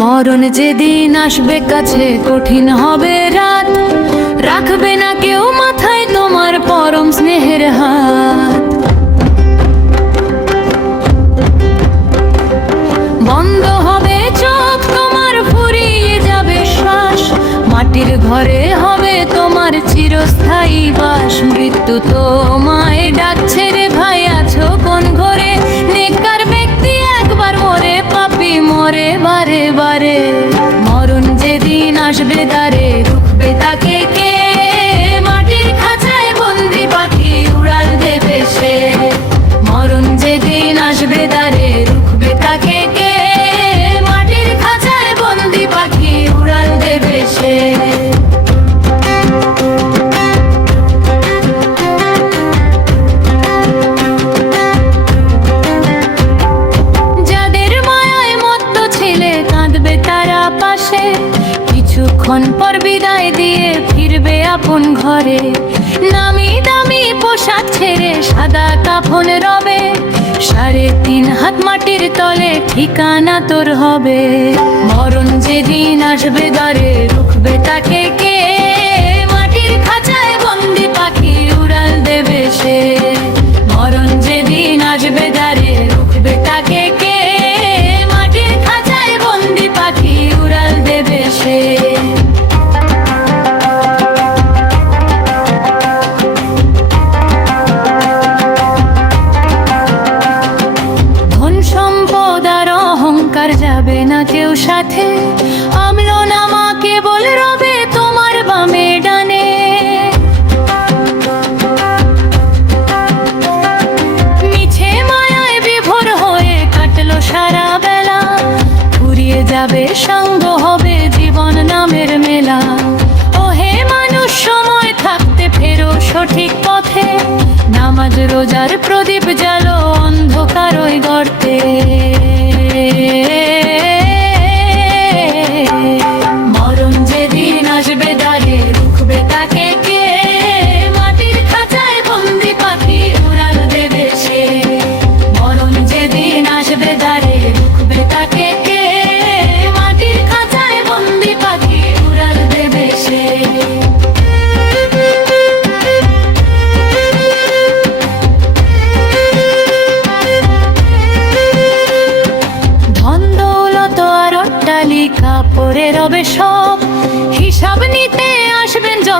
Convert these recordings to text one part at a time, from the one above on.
মরণ যেদিন আসবে কাছে, কঠিন হবে রাত। রাখবে না কেউ মাথায় তোমার পরম স্নেহের হাত। বন্ধ হবে চোখ, তোমার ফুরিয়ে যাবে শ্বাস। মাটির ঘরে হবে তোমার চিরস্থায়ী বাস, মৃত্যু তোমায় আসবে দারে আপন ঘরে। নামি দামি পোশাক ছেড়ে সাদা কাফন রবে। সাড়ে তিন হাত মাটির তলে ঠিকানা তোর হবে। মরণ যেদিন আসবে, দ্বারে রুখবে তাকে কে? নামাজ রোজার প্রদীপ জালো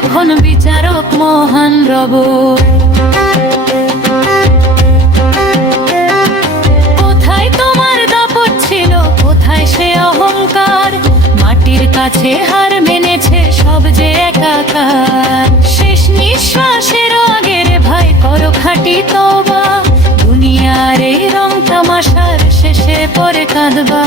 যখন বিচারক মহান রব? কোথায় তোমার দাপট ছিল? কোথায় সে অহংকার? মাটির কাছে হার মেনেছে সব যে একাকার। শেষ নিঃশ্বাসের আগের ভাই করো খাটি তোবা দুনিয়ার এই রং তামাশার শেষে পরে কাঁদবা।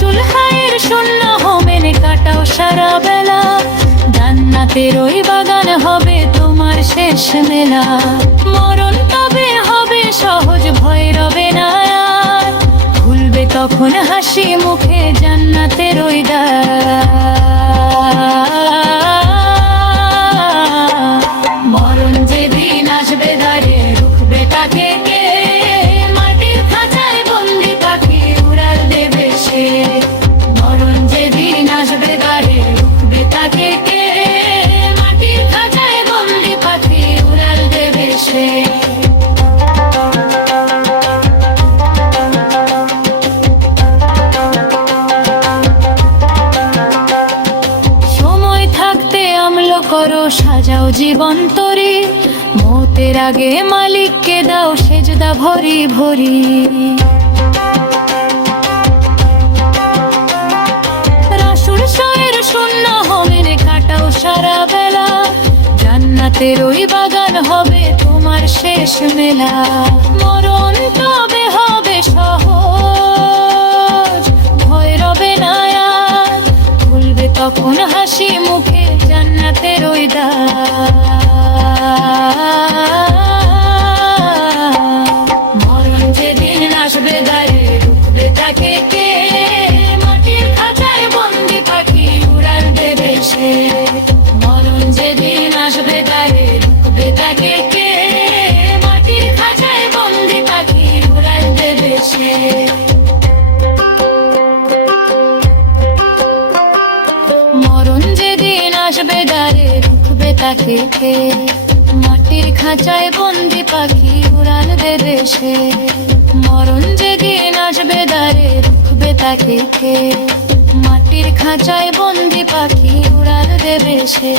রাসুল হায়ের শূন্য হোমেনে কাটাও সারা বেলা। জান্নাতের ওই বাগান হবে তোমার শেষ মেলা। মরণ তবে হবে সহজ ভয় রবে না তখন হাসি মুখে জান্নাতের ওই দ্বার জীবন তরি মতের আগে মালিককে দাও সেজদা ভরি ভরি। রাসুল হবে রে কাটাও সারা বেলা। ওই বাগান হবে তোমার শেষ মেলা। মরণ তবে হবে সহজ, ভয় রবে না খুলবে তখন হাসি মুখ। মরণ যেদিন আসবে দ্বারে রুখবে তাকে মাটির খাঁচায় বন্দি পাখি উড়াল দেবে সে মরণ যেদিন আসবে দ্বারে রুখবে তাকে মাটির খাঁচায় বন্দি পাখি উড়াল দেবে সে